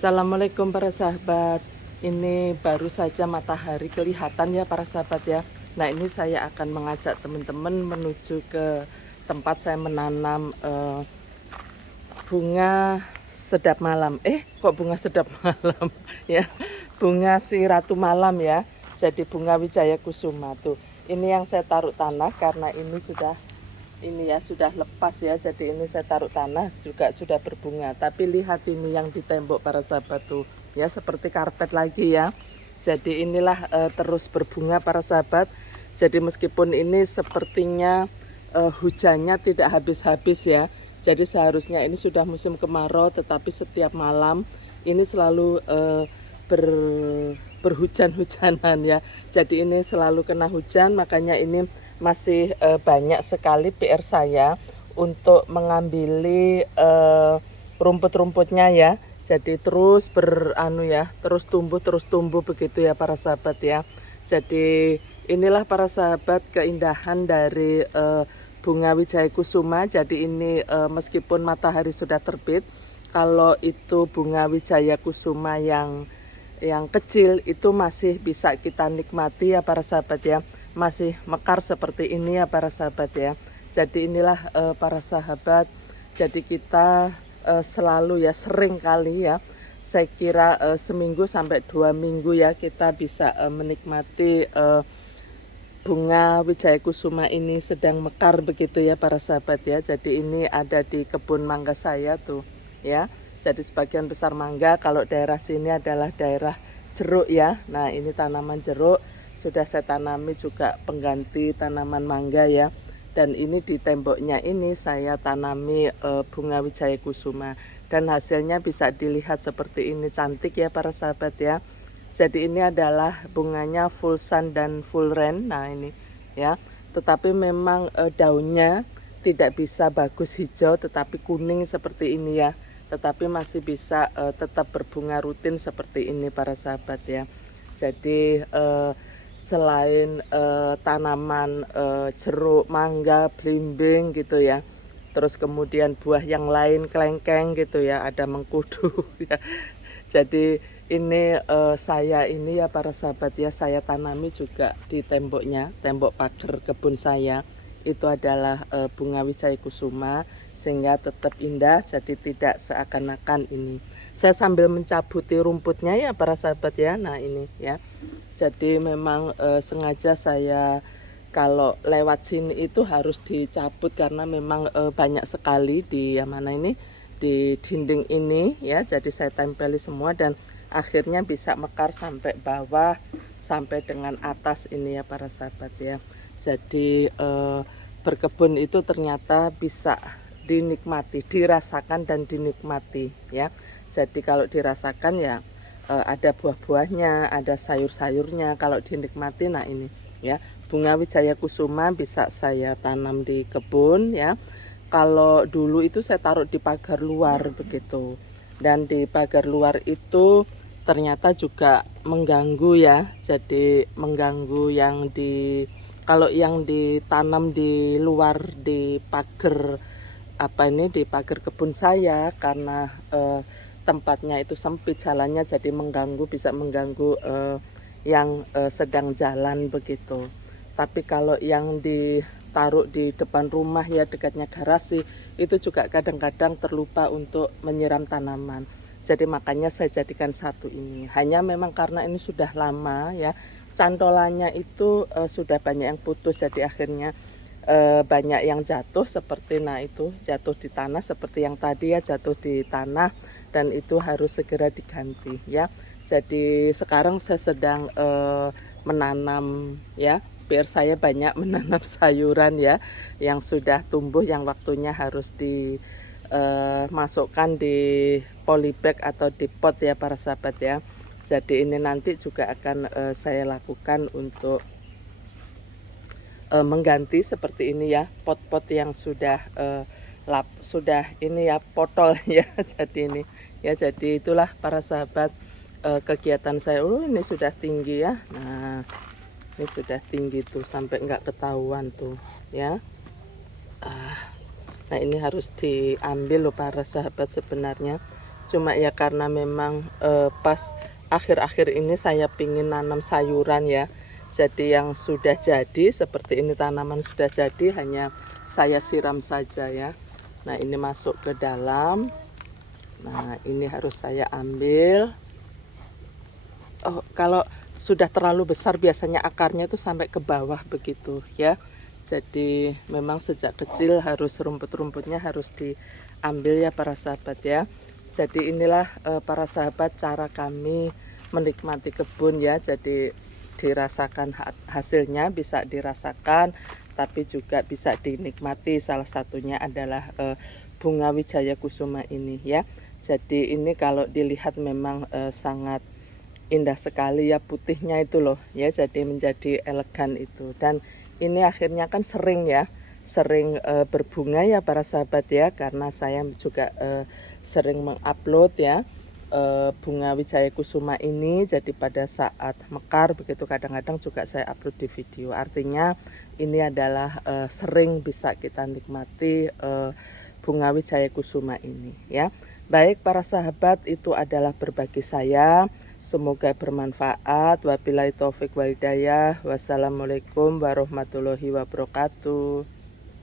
Assalamualaikum para sahabat. Ini baru saja matahari kelihatan ya para sahabat ya. Nah, ini saya akan mengajak teman-teman menuju ke tempat saya menanam bunga sedap malam. Kok bunga sedap malam ya? Bunga si ratu malam ya. Jadi bunga Wijaya Kusuma tuh. Ini yang saya taruh tanah karena ini ya sudah lepas ya, jadi ini saya taruh tanah juga sudah berbunga. Tapi lihat ini yang di tembok para sahabat tuh ya, seperti karpet lagi ya. Jadi inilah terus berbunga para sahabat. Jadi meskipun ini sepertinya hujannya tidak habis-habis ya, jadi seharusnya ini sudah musim kemarau, tetapi setiap malam ini selalu berhujan-hujanan ya. Jadi ini selalu kena hujan, makanya ini masih banyak sekali PR saya untuk mengambil rumput-rumputnya ya. Jadi terus terus tumbuh begitu ya para sahabat ya. Jadi inilah para sahabat keindahan dari bunga Wijaya Kusuma. Jadi ini meskipun matahari sudah terbit, kalau itu bunga Wijaya Kusuma yang kecil itu masih bisa kita nikmati ya para sahabat ya, masih mekar seperti ini ya para sahabat ya. Jadi inilah para sahabat, jadi kita selalu ya, sering kali ya, saya kira seminggu sampai 2 minggu ya kita bisa menikmati bunga Wijaya Kusuma ini sedang mekar begitu ya para sahabat ya. Jadi ini ada di kebun mangga saya tuh ya. Jadi sebagian besar mangga, kalau daerah sini adalah daerah jeruk ya. Nah, ini tanaman jeruk sudah saya tanami juga pengganti tanaman mangga ya. Dan ini di temboknya ini saya tanami bunga Wijaya Kusuma, dan hasilnya bisa dilihat seperti ini, cantik ya para sahabat ya. Jadi ini adalah bunganya full sun dan full rain. Nah, ini ya. Tetapi memang daunnya tidak bisa bagus hijau tetapi kuning seperti ini ya. Tetapi masih bisa tetap berbunga rutin seperti ini para sahabat ya. Jadi selain tanaman jeruk, mangga, belimbing gitu ya, terus kemudian buah yang lain kelengkeng gitu ya, ada mengkudu ya. Jadi ini saya ini ya para sahabat ya, saya tanami juga di temboknya, tembok pagar kebun saya. Itu adalah bunga Wijaya Kusuma, sehingga tetap indah, jadi tidak seakan-akan ini. Saya sambil mencabuti rumputnya ya para sahabat ya. Nah, ini ya. Jadi memang sengaja saya kalau lewat sini itu harus dicabut karena memang banyak sekali di yang mana ini, di dinding ini ya. Jadi saya tempeli semua dan akhirnya bisa mekar sampai bawah, sampai dengan atas ini ya para sahabat ya. Jadi berkebun itu ternyata bisa dinikmati, dirasakan dan dinikmati ya. Jadi kalau dirasakan ya ada buah-buahnya, ada sayur-sayurnya. Kalau dinikmati, nah ini ya, bunga Wijaya Kusuma bisa saya tanam di kebun ya. Kalau dulu itu saya taruh di pagar luar begitu, dan di pagar luar itu ternyata juga mengganggu ya. Jadi mengganggu yang kalau yang ditanam di luar di pagar di pagar kebun saya, karena tempatnya itu sempit jalannya, jadi bisa mengganggu yang sedang jalan begitu. Tapi kalau yang ditaruh di depan rumah ya, dekatnya garasi, itu juga kadang-kadang terlupa untuk menyiram tanaman. Jadi makanya saya jadikan satu ini. Hanya memang karena ini sudah lama ya, cantolannya itu sudah banyak yang putus, jadi akhirnya banyak yang jatuh seperti, nah itu jatuh di tanah seperti yang tadi ya, jatuh di tanah, dan itu harus segera diganti ya. Jadi sekarang saya sedang menanam ya, biar saya banyak menanam sayuran ya, yang sudah tumbuh, yang waktunya harus dimasukkan di polybag atau di pot ya para sahabat ya. Jadi ini nanti juga akan saya lakukan untuk mengganti seperti ini ya, pot-pot yang sudah ini ya, potol ya. Jadi ini ya, jadi itulah para sahabat kegiatan saya. Ini sudah tinggi ya. Nah, ini sudah tinggi tuh sampai nggak ketahuan tuh ya. Nah, ini harus diambil loh para sahabat sebenarnya. Cuma ya karena memang pas akhir-akhir ini saya pingin nanam sayuran ya. Jadi yang sudah jadi seperti ini, tanaman sudah jadi, hanya saya siram saja ya. Nah ini masuk ke dalam. Nah ini harus saya ambil. Oh, kalau sudah terlalu besar biasanya akarnya itu sampai ke bawah begitu ya. Jadi memang sejak kecil harus rumput-rumputnya harus diambil ya para sahabat ya. Jadi inilah para sahabat cara kami menikmati kebun ya. Jadi dirasakan hasilnya, bisa dirasakan tapi juga bisa dinikmati. Salah satunya adalah bunga wijaya kusuma ini ya. Jadi ini kalau dilihat memang sangat indah sekali ya, putihnya itu loh ya, jadi menjadi elegan itu. Dan ini akhirnya kan sering ya, sering berbunga ya para sahabat ya, karena saya juga sering mengupload ya bunga wijaya kusuma ini. Jadi pada saat mekar begitu kadang-kadang juga saya upload di video. Artinya ini adalah sering bisa kita nikmati bunga wijaya kusuma ini ya. Baik para sahabat, itu adalah berbagi saya. Semoga bermanfaat. Wabillahi taufik wal hidayah. Wassalamualaikum warahmatullahi wabarakatuh.